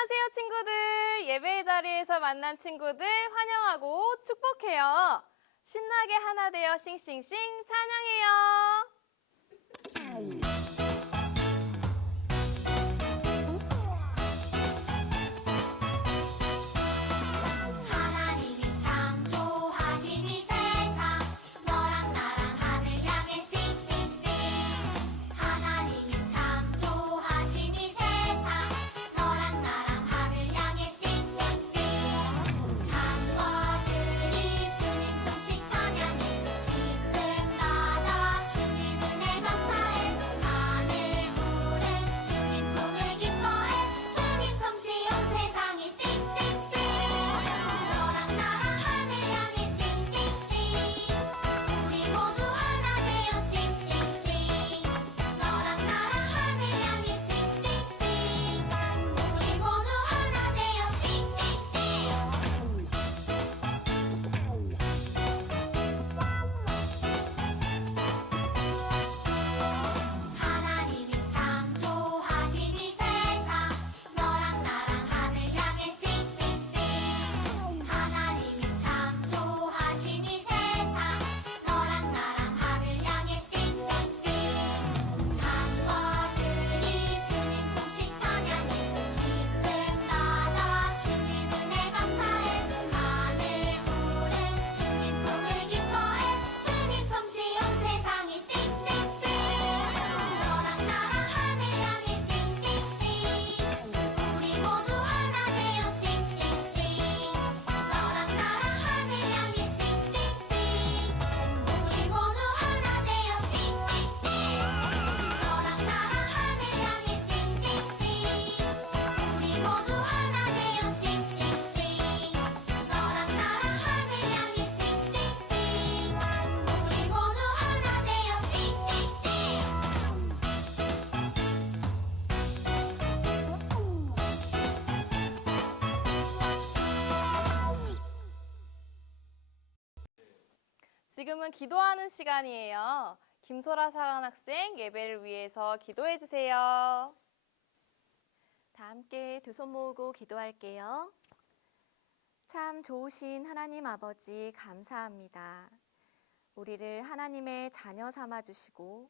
안녕하세요, 친구들. 예배의 자리에서 만난 친구들 환영하고 축복해요. 신나게 하나 되어 싱싱싱 찬양해요. 하나님이 창조하신 이 세상 너랑 나랑 하늘 향해 싱싱싱 하나님이 창조하신 이 세상 너랑 나랑 하늘 향해 싱싱싱 산거들이 주님 솜씨 찬양해 깊은 바다 주님 은혜 감사해 하늘 구름 주님 품을 기뻐해 주님 솜씨 온 세상이 싱싱싱 너랑 나랑 하늘 향해 싱싱싱 우리 모두 하나 되어 싱싱싱 너랑 나랑 하늘 향해 싱싱싱 우리 모두 하나 되어 하나님이 창조하신 이 세상 너랑 나랑 하늘 향해 싱싱싱 하나님이 창조하신 이 세상 너랑 나랑 하늘 향해 싱싱싱 산거들이 주님 솜씨 찬양해 깊은 바다 주님 은혜 감사해 하늘 구름 주님 품을 기뻐해 주님 솜씨 온 세상이 싱싱싱 너랑 나랑 하늘 향해 싱싱싱 우리 모두 하나 되어 싱싱싱 너랑 나랑 하늘 향해 싱싱싱 우리 모두 하나 되어 싱싱싱 너랑 나랑 하늘 향해 싱싱싱 우리 모두 하나 되어 싱싱싱 너랑 나랑 하늘 향해 싱싱싱 우리 모두 하나 되어 지금은 기도하는 시간이에요. 김소라 사관학생 예배를 위해서 기도해 주세요. 다 함께 두 손 모으고 기도할게요. 참 좋으신 하나님 아버지 감사합니다. 우리를 하나님의 자녀 삼아 주시고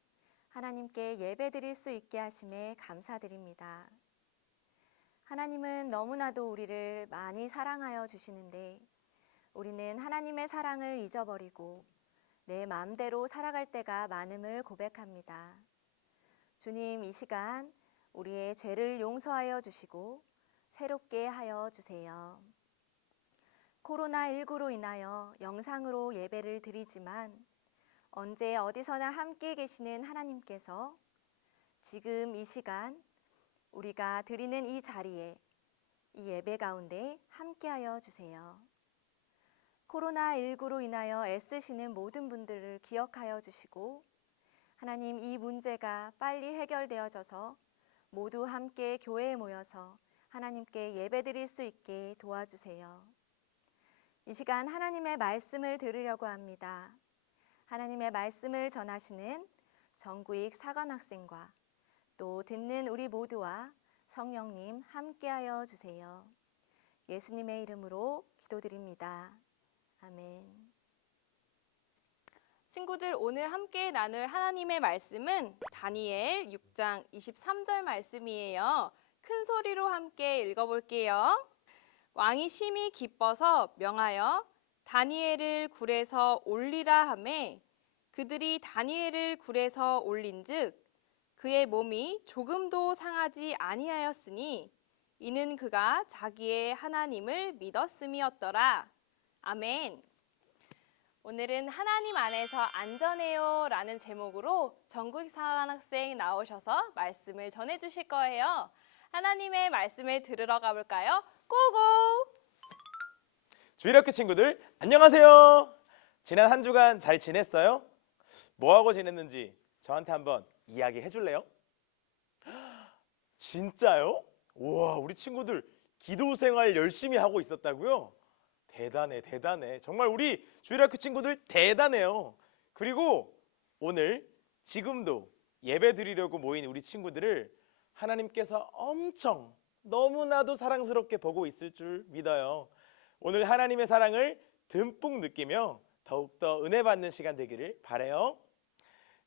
하나님께 예배 드릴 수 있게 하심에 감사드립니다. 하나님은 너무나도 우리를 많이 사랑하여 주시는데 우리는 하나님의 사랑을 잊어버리고 내 마음대로 살아갈 때가 많음을 고백합니다. 주님, 이 시간 우리의 죄를 용서하여 주시고 새롭게 하여 주세요. 코로나19로 인하여 영상으로 예배를 드리지만 언제 어디서나 함께 계시는 하나님께서 지금 이 시간 우리가 드리는 이 자리에 이 예배 가운데 함께하여 주세요. 코로나19로 인하여 애쓰시는 모든 분들을 기억하여 주시고 하나님, 이 문제가 빨리 해결되어져서 모두 함께 교회에 모여서 하나님께 예배드릴 수 있게 도와주세요. 이 시간 하나님의 말씀을 들으려고 합니다. 하나님의 말씀을 전하시는 정구익 사관학생과 또 듣는 우리 모두와 성령님 함께하여 주세요. 예수님의 이름으로 기도드립니다. 아멘. 친구들, 오늘 함께 나눌 하나님의 말씀은 다니엘 6장 23절 말씀이에요. 큰 소리로 함께 읽어볼게요. 왕이 심히 기뻐서 명하여 다니엘을 굴에서 올리라 하매 그들이 다니엘을 굴에서 올린즉 그의 몸이 조금도 상하지 아니하였으니 이는 그가 자기의 하나님을 믿었음이었더라. 아멘. 오늘은 하나님 안에서 안전해요 라는 제목으로 정구익 사관학생 나오셔서 말씀을 전해주실 거예요. 하나님의 말씀을 들으러 가볼까요? 고고! 주일학교 친구들 안녕하세요. 지난 한 주간 잘 지냈어요? 뭐하고 지냈는지 저한테 한번 이야기해 줄래요? 진짜요? 우와, 우리 친구들 기도 생활 열심히 하고 있었다고요? 대단해, 대단해. 정말 우리 주일학교 친구들 대단해요. 그리고 오늘 지금도 예배 드리려고 모인 우리 친구들을 하나님께서 엄청 너무나도 사랑스럽게 보고 있을 줄 믿어요. 오늘 하나님의 사랑을 듬뿍 느끼며 더욱더 은혜 받는 시간 되기를 바라요.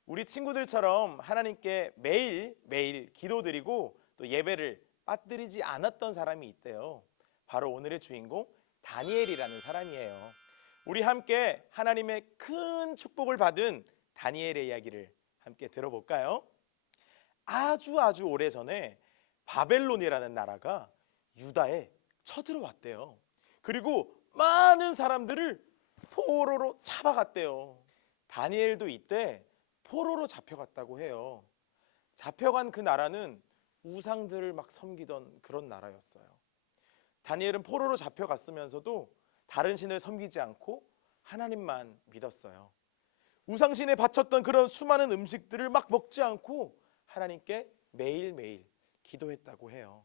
우리 친구들처럼 하나님께 매일 기도드리고 또 예배를 빠뜨리지 않았던 사람이 있대요. 바로 오늘의 주인공 다니엘이라는 사람이에요. 우리 함께 하나님의 큰 축복을 받은 다니엘의 이야기를 함께 들어볼까요? 아주 오래전에 바벨론이라는 나라가 유다에 쳐들어왔대요. 그리고 많은 사람들을 포로로 잡아갔대요. 다니엘도 이때 포로로 잡혀갔다고 해요. 잡혀간 그 나라는 우상들을 막 섬기던 그런 나라였어요. 다니엘은 포로로 잡혀갔으면서도 다른 신을 섬기지 않고 하나님만 믿었어요. 우상신에 바쳤던 그런 수많은 음식들을 막 먹지 않고 하나님께 매일매일 기도했다고 해요.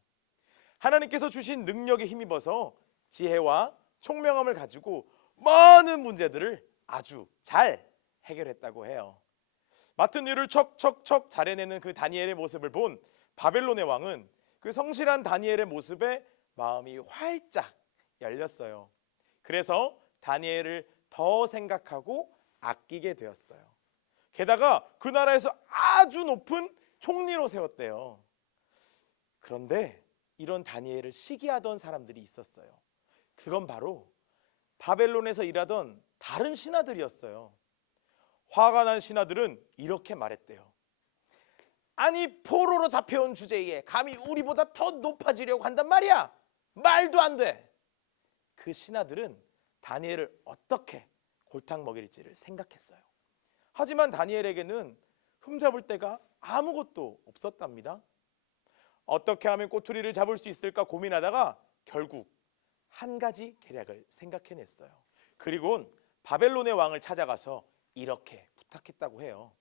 하나님께서 주신 능력에 힘입어서 지혜와 총명함을 가지고 많은 문제들을 아주 잘 해결했다고 해요. 맡은 일을 척척척 잘해내는 그 다니엘의 모습을 본 바벨론의 왕은 그 성실한 다니엘의 모습에 마음이 활짝 열렸어요. 그래서 다니엘을 더 생각하고 아끼게 되었어요. 게다가 그 나라에서 아주 높은 총리로 세웠대요. 그런데 이런 다니엘을 시기하던 사람들이 있었어요. 그건 바로 바벨론에서 일하던 다른 신하들이었어요. 화가 난 신하들은 이렇게 말했대요. 아니, 포로로 잡혀온 주제에 감히 우리보다 더 높아지려고 한단 말이야. 말도 안 돼. 그 신하들은 다니엘을 어떻게 골탕 먹일지를 생각했어요. 하지만 다니엘에게는 흠잡을 데가 아무것도 없었답니다. 어떻게 하면 꼬투리를 잡을 수 있을까 고민하다가 결국 한 가지 계략을 생각해냈어요. 그리고는 바벨론의 왕을 찾아가서 이렇게 부탁했다고 해요.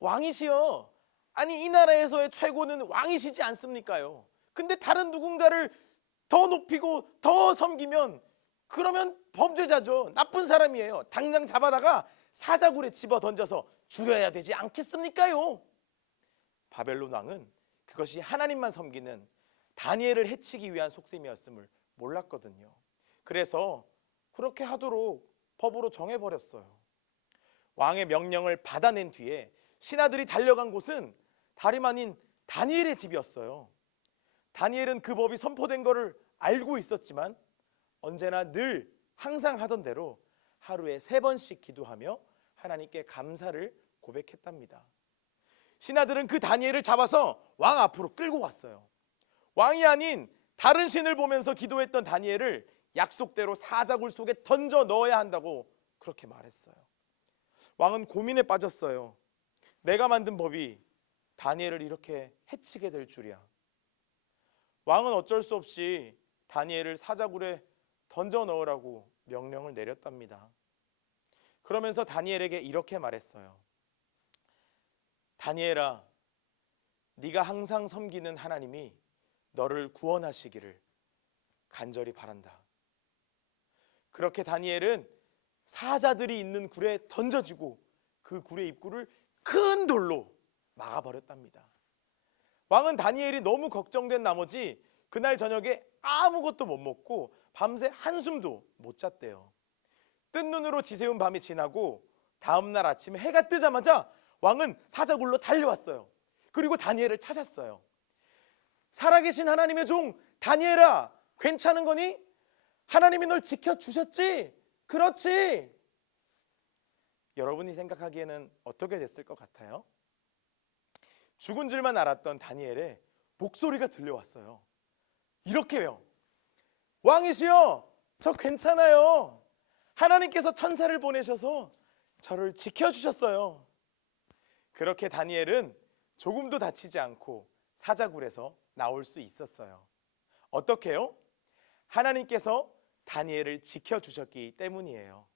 왕이시여, 아니 이 나라에서의 최고는 왕이시지 않습니까요? 근데 다른 누군가를 더 높이고 더 섬기면 그러면 범죄자죠. 나쁜 사람이에요. 당장 잡아다가 사자굴에 집어 던져서 죽여야 되지 않겠습니까요? 바벨론 왕은 그것이 하나님만 섬기는 다니엘을 해치기 위한 속셈이었음을 몰랐거든요. 그래서 그렇게 하도록 법으로 정해버렸어요. 왕의 명령을 받아낸 뒤에 신하들이 달려간 곳은 다름 아닌 다니엘의 집이었어요. 다니엘은 그 법이 선포된 것을 알고 있었지만 언제나 늘 항상 하던 대로 하루에 3번씩 기도하며 하나님께 감사를 고백했답니다. 신하들은 그 다니엘을 잡아서 왕 앞으로 끌고 왔어요. 왕이 아닌 다른 신을 보면서 기도했던 다니엘을 약속대로 사자굴 속에 던져 넣어야 한다고 그렇게 말했어요. 왕은 고민에 빠졌어요. 내가 만든 법이 다니엘을 이렇게 해치게 될 줄이야. 왕은 어쩔 수 없이 다니엘을 사자굴에 던져 넣으라고 명령을 내렸답니다. 그러면서 다니엘에게 이렇게 말했어요. 다니엘아, 네가 항상 섬기는 하나님이 너를 구원하시기를 간절히 바란다. 그렇게 다니엘은 사자들이 있는 굴에 던져지고 그 굴의 입구를 큰 돌로 막아버렸답니다. 왕은 다니엘이 너무 걱정된 나머지 그날 저녁에 아무것도 못 먹고 밤새 한숨도 못 잤대요. 뜬 눈으로 지새운 밤이 지나고 다음날 아침에 해가 뜨자마자 왕은 사자굴로 달려왔어요. 그리고 다니엘을 찾았어요. 살아계신 하나님의 종 다니엘아, 괜찮은 거니? 하나님이 널 지켜주셨지? 그렇지? 여러분이 생각하기에는 어떻게 됐을 것 같아요? 죽은 줄만 알았던 다니엘의 목소리가 들려왔어요. 이렇게요. 왕이시여, 저 괜찮아요. 하나님께서 천사를 보내셔서 저를 지켜주셨어요. 그렇게 다니엘은 조금도 다치지 않고 사자굴에서 나올 수 있었어요. 어떻게요? 하나님께서 다니엘을 지켜주셨기 때문이에요.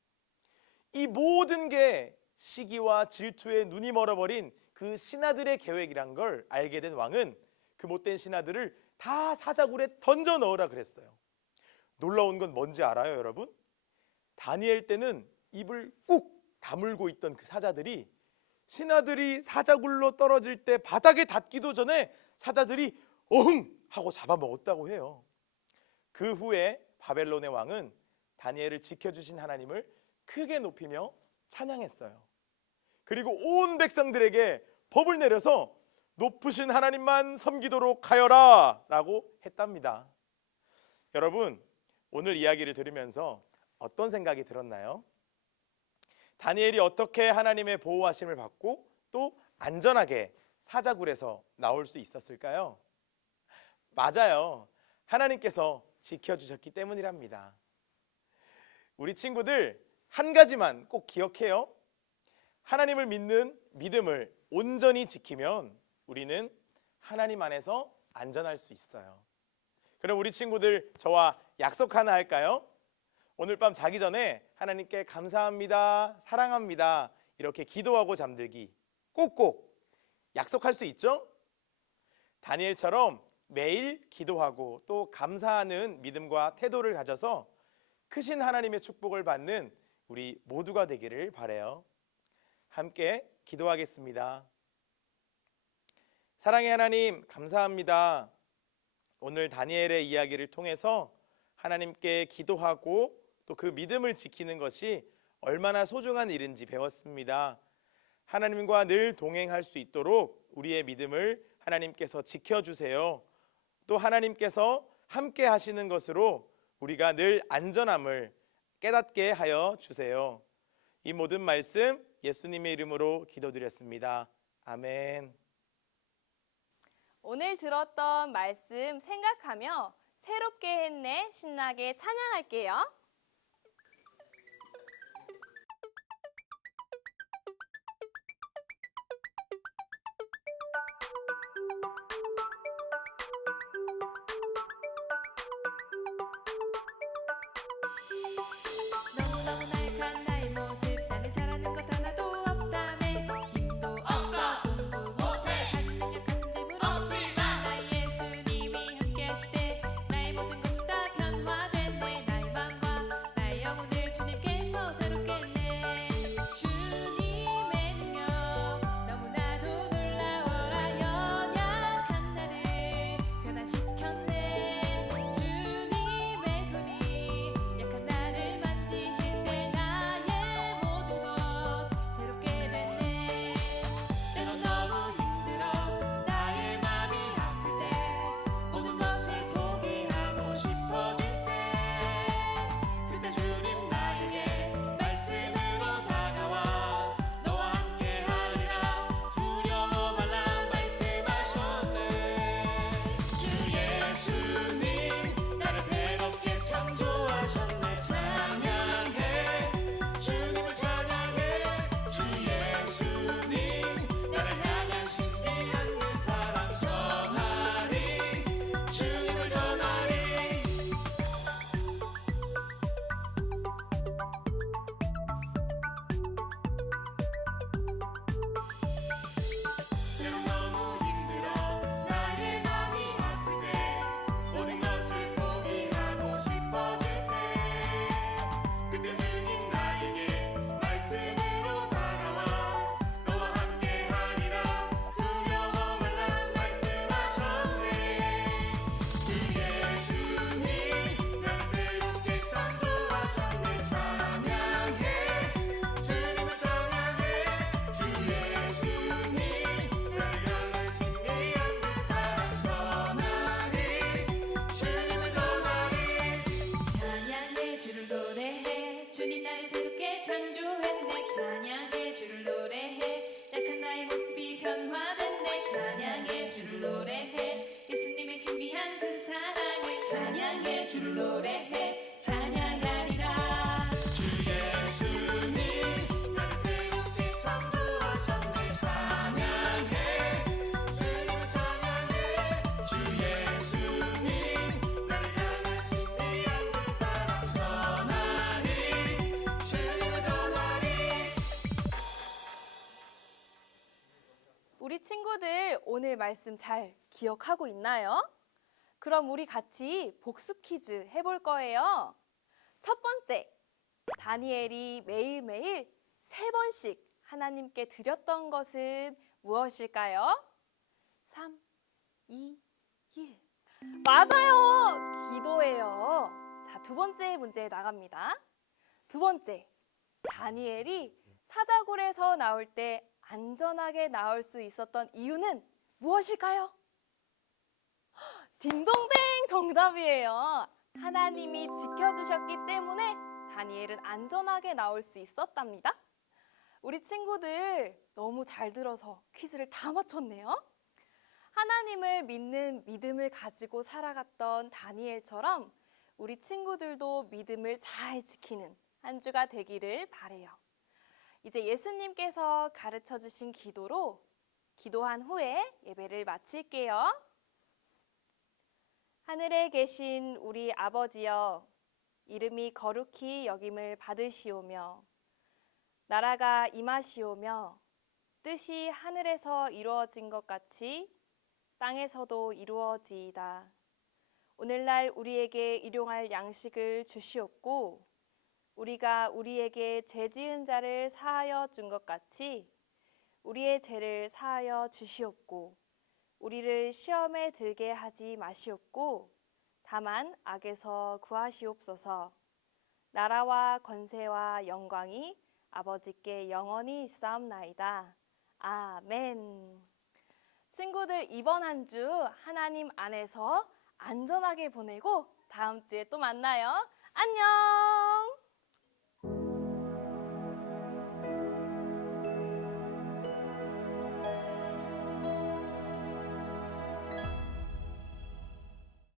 이 모든 게 시기와 질투에 눈이 멀어버린 그 신하들의 계획이란 걸 알게 된 왕은 그 못된 신하들을 다 사자굴에 던져 넣으라 그랬어요. 놀라운 건 뭔지 알아요, 여러분? 다니엘 때는 입을 꾹 다물고 있던 그 사자들이 신하들이 사자굴로 떨어질 때 바닥에 닿기도 전에 사자들이 어흥 하고 잡아먹었다고 해요. 그 후에 바벨론의 왕은 다니엘을 지켜주신 하나님을 크게 높이며 찬양했어요. 그리고 온 백성들에게 법을 내려서 높으신 하나님만 섬기도록 하여라 라고 했답니다. 여러분, 오늘 이야기를 들으면서 어떤 생각이 들었나요? 다니엘이 어떻게 하나님의 보호하심을 받고 또 안전하게 사자굴에서 나올 수 있었을까요? 맞아요. 하나님께서 지켜주셨기 때문이랍니다. 우리 친구들 한 가지만 꼭 기억해요. 하나님을 믿는 믿음을 온전히 지키면 우리는 하나님 안에서 안전할 수 있어요. 그럼 우리 친구들 저와 약속 하나 할까요? 오늘 밤 자기 전에 하나님께 감사합니다, 사랑합니다 이렇게 기도하고 잠들기 꼭꼭 약속할 수 있죠? 다니엘처럼 매일 기도하고 또 감사하는 믿음과 태도를 가져서 크신 하나님의 축복을 받는 우리 모두가 되기를 바라요. 함께 기도하겠습니다. 사랑의 하나님, 감사합니다. 오늘 다니엘의 이야기를 통해서 하나님께 기도하고 또 그 믿음을 지키는 것이 얼마나 소중한 일인지 배웠습니다. 하나님과 늘 동행할 수 있도록 우리의 믿음을 하나님께서 지켜주세요. 또 하나님께서 함께 하시는 것으로 우리가 늘 안전함을 깨닫게 하여 주세요. 이 모든 말씀 예수님의 이름으로 기도드렸습니다. 아멘. 오늘 들었던 말씀 생각하며 새롭게 했네 신나게 찬양할게요. 너무너무 나약한 나의 모습 나는 잘하는 것 하나도 없다네 힘도 없어 공부 못해 가진 능력 가진 재물 없지만 나의 예수님이 함께 하실 때 나의 모든 것이 다 변화됐네 나의 맘과 나의 영혼을 주님께서 새롭게 했네 주님의 능력 너무나도 놀라워라 연약한 나를 변화시켰네 주님의 손이 약한 나를 만지실 때 나의 모든 것 새롭게 됐네 때론 너무 힘들어 나의 맘이 아플 때 모든 것을 포기하고 싶어질 때 그때 주님 나에게 말씀으로 다가와 너와 함께 하리라 두려워 말라 말씀하셨네 주 예수님 나를 새롭게 창조하셨네 찬양해 주님을 찬양해 주 예수님 나를 향한 신비한 그 사랑 전하리 주님을 전하리 때론 너무 힘들어 나의 맘이 아플 때 모든 것을 포기하고 싶어질 때 그때 주님 나에게 말씀으로 다가와 너와 함께 하리라 두려워 말라 말씀하셨네 주 예수님 나를 새롭게 창조하셨네 찬양해 주님을 찬양해 주 예수님 나를 향한 신비한 그 사랑 전하리 주님을 전하리 찬양해 주를 노래해 주님 나를 새롭게 창조했네 찬양해 주를 노래해 약한 나의 모습이 변화됐네 찬양해 주를 노래해 예수님의 신비한 그 사랑을 찬양해 주를 노래해 찬양하리라 주 예수님 나를 새롭게 창조하셨네 찬양해 주님을 찬양해 주 예수님 나를 향한 신비한 그 사랑 전하리 주님을 전하리 우리 친구들 오늘 말씀 잘 기억하고 있나요? 그럼 우리 같이 복습 퀴즈 해볼 거예요. 첫 번째, 다니엘이 매일매일 3번씩 하나님께 드렸던 것은 무엇일까요? 3, 2, 1. 맞아요. 기도예요. 자, 두 번째 문제 나갑니다. 두 번째, 다니엘이 사자굴에서 나올 때 안전하게 나올 수 있었던 이유는 무엇일까요? 딩동댕 정답이에요. 하나님이 지켜주셨기 때문에 다니엘은 안전하게 나올 수 있었답니다. 우리 친구들 너무 잘 들어서 퀴즈를 다 맞췄네요. 하나님을 믿는 믿음을 가지고 살아갔던 다니엘처럼 우리 친구들도 믿음을 잘 지키는 한 주가 되기를 바래요. 이제 예수님께서 가르쳐 주신 기도로 기도한 후에 예배를 마칠게요. 하늘에 계신 우리 아버지여, 이름이 거룩히 여김을 받으시오며 나라가 임하시오며 뜻이 하늘에서 이루어진 것 같이 땅에서도 이루어지이다. 오늘날 우리에게 일용할 양식을 주시옵고 우리가 우리에게 죄 지은 자를 사하여 준 것 같이 우리의 죄를 사하여 주시옵고 우리를 시험에 들게 하지 마시옵고 다만 악에서 구하시옵소서. 나라와 권세와 영광이 아버지께 영원히 있사옵나이다. 아멘. 친구들, 이번 한 주 하나님 안에서 안전하게 보내고 다음 주에 또 만나요. 안녕.